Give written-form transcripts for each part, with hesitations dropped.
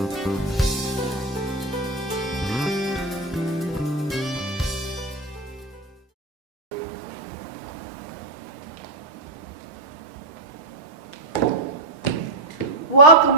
Welcome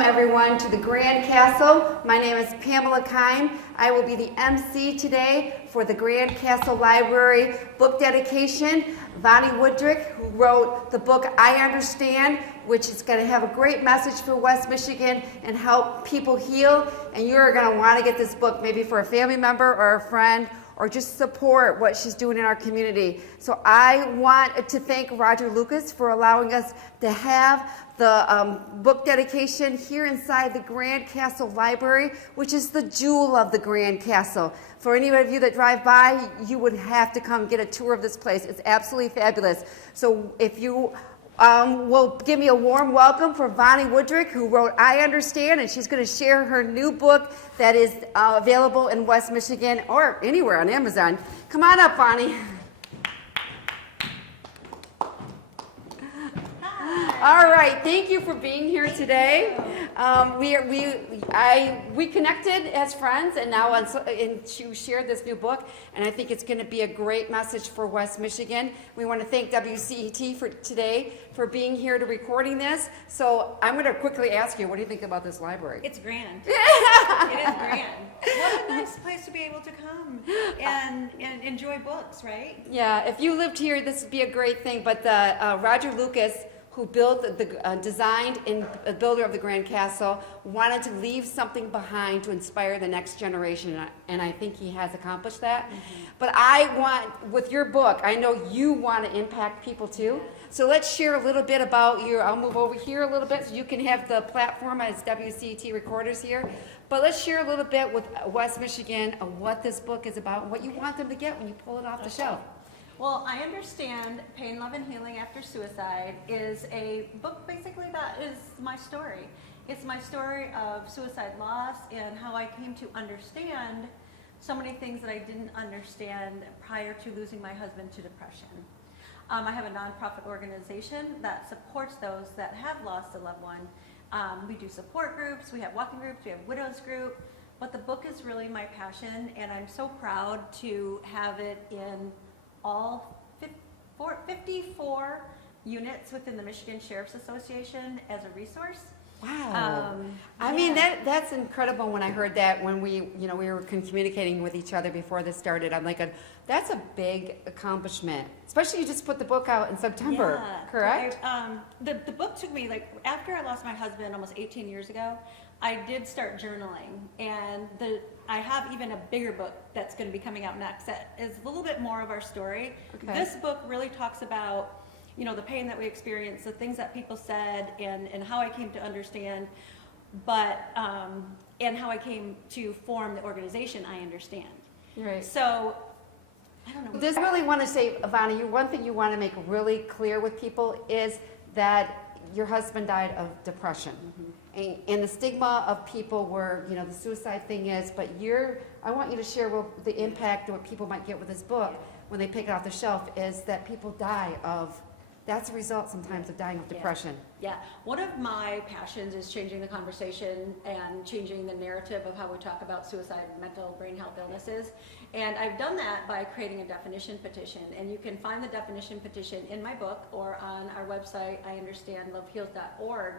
everyone to the Grand Castle. My name is Pamela Keim. I will be the MC today for the Grand Castle Library book dedication. Vonnie Woodrick, who wrote the book I Understand, which is going to have a great message for West Michigan and help people heal. And you're going to want to get this book maybe for a family member or a friend, or just support what she's doing in our community. So I want to thank Roger Lucas for allowing us to have the book dedication here inside the Grand Castle Library, which is the jewel of the Grand Castle. For any of you that drive by, you would have to come get a tour of this place. It's absolutely fabulous. So if you will give me a warm welcome for Vonnie Woodrick, who wrote I Understand, and she's going to share her new book that is available in West Michigan or anywhere on Amazon. Come on up, Vonnie. All right, thank you for being here today. We connected as friends, and now you shared this new book, and I think it's going to be a great message for West Michigan. We want to thank WCET for today for being here to recording this. So I'm going to quickly ask you, what do you think about this library? It's grand. It is grand. What a nice place to be able to come and enjoy books, right? Yeah, if you lived here, this would be a great thing. But Roger Lucas, who built designed and builder of the Grand Castle, wanted to leave something behind to inspire the next generation, and I think he has accomplished that. Mm-hmm. But I want, with your book, I know you want to impact people too. So let's share a little bit about I'll move over here a little bit so you can have the platform as WCT recorders here. But let's share a little bit with West Michigan of what this book is about and what you want them to get when you pull it off the shelf. Well, I Understand, Pain, Love, and Healing After Suicide is a book basically that is my story. It's my story of suicide loss and how I came to understand so many things that I didn't understand prior to losing my husband to depression. I have a nonprofit organization that supports those that have lost a loved one. We do support groups, we have walking groups, we have widows group, but the book is really my passion, and I'm so proud to have it in all 54 units within the Michigan Sheriff's Association as a resource. Wow. I mean, that's incredible. When I heard that, when we were communicating with each other before this started, I'm like, that's a big accomplishment. Especially you just put the book out in September, correct? The book took me, like, after I lost my husband almost 18 years ago, I did start journaling, and I have even a bigger book that's going to be coming out next that is a little bit more of our story. Okay. This book really talks about, the pain that we experienced, the things that people said, and how I came to understand, and how I came to form the organization I Understand. Right. So, I don't know. This really want to say, Vonnie, one thing you want to make really clear with people is that your husband died of depression. Mm-hmm. And the stigma of people where, the suicide thing is, but I want you to share the impact of what people might get with this book when they pick it off the shelf is that people die of, that's a result sometimes of dying of depression. Yeah. One of my passions is changing the conversation and changing the narrative of how we talk about suicide and mental brain health illnesses. And I've done that by creating a definition petition. And you can find the definition petition in my book or on our website, iunderstandloveheals.org.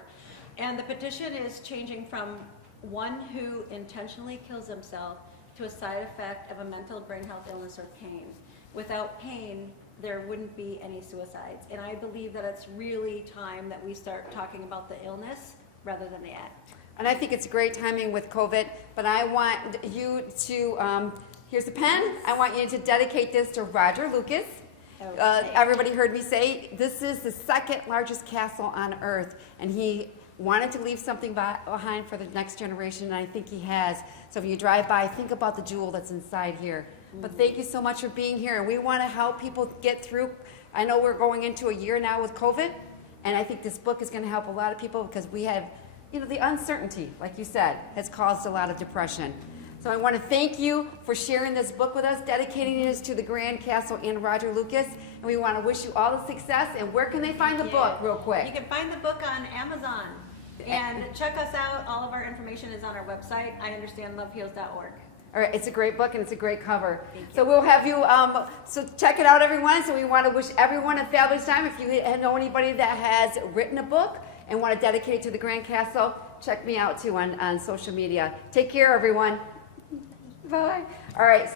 And the petition is changing from one who intentionally kills himself to a side effect of a mental brain health illness or pain. Without pain, there wouldn't be any suicides. And I believe that it's really time that we start talking about the illness rather than the act. And I think it's great timing with COVID, but I want you to, here's a pen. I want you to dedicate this to Roger Lucas. Everybody heard me say, this is the second largest castle on earth, and he wanted to leave something behind for the next generation, and I think he has. So if you drive by, think about the jewel that's inside here. Mm-hmm. But thank you so much for being here, and we want to help people get through. I know we're going into a year now with COVID, and I think this book is going to help a lot of people because we have, the uncertainty, like you said, has caused a lot of depression. So I want to thank you for sharing this book with us, dedicating this to the Grand Castle and Roger Lucas, and we want to wish you all the success. And where can they find the book, real quick? You can find the book on Amazon. And check us out. All of our information is on our website, IunderstandLoveHeals.org. All right, it's a great book and it's a great cover. Thank you. So we'll have you, so check it out, everyone. So we want to wish everyone a fabulous time. If you know anybody that has written a book and want to dedicate it to the Grand Castle, check me out too on social media. Take care, everyone. Bye. All right.